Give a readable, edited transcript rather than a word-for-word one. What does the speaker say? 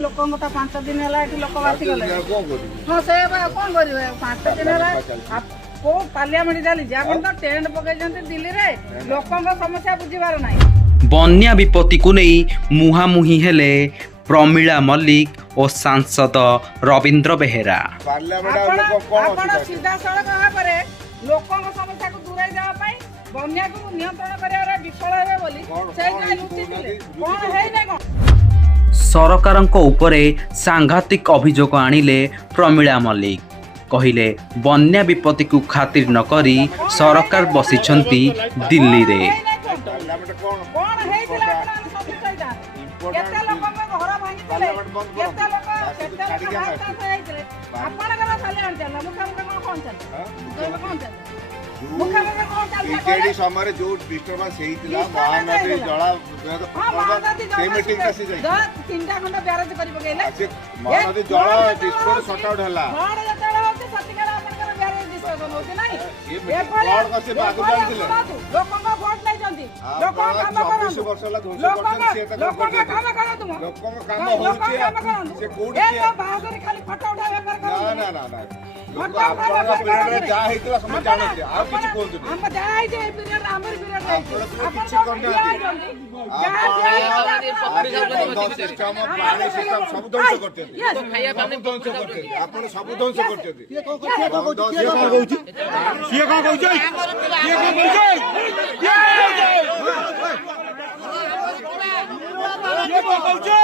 लोक 5 दिन है लोक बासी गले हाँ से कौन कर 5 दिन है को पार्लियामेंट चली आप तो टेंट पकई दिल्ली में लोक समस्या बुझीबार ना बन्या विपत्ति को नहीं मुहांमुही हेले प्रमीला मल्लिक और सांसद रविंद्र बेहेरा। सीधा सड़क भाव लोक समस्या को दूर जावाई बन्या को नियंत्रण कर विफल हे बोली कौन है सरकारंको उपरे सांघातिक अभियोग आनिले प्रमीला मल्लिक कहिले बन्या विपत्ति को खातिर न करी सरकार बसिछंती दिल्ली रे। बीजेडी समय जो डिस्टर्बेंस हेइतिला महानदी जला से मीटिंग का सी जाई तीनटा खंड ब्यारेज करि पकेले महानदी जला डिस्ट्रिक्ट शॉट आउट हला बाढ़ जतले होते सतिकारा आपनकर ब्यारेज डिस्टर्बेंस होते नाही ये ब्लॉड का से बाग जानथिले लोकन को वोट नै जंती लोकन काम करन 24 वर्ष ला 200% से तक लोकन काम करन तुम लोकन काम होची से कोड ए तो बाहादुरी खाली फोटो उठावे कर कर ना ना ना लोक आपन पीरियड जा हेतिला समझ जानते आ किछ कोंतु हम जाय जे पीरियड हमर पीरियड किछ करना सिस्टम पानी सिस्टम सब ध्वंस करते सब ध्वंस करते आपन सब ध्वंस करते ये कोन कहउची ये कोन कहउची ये कोन कहउची ये कोन कहउची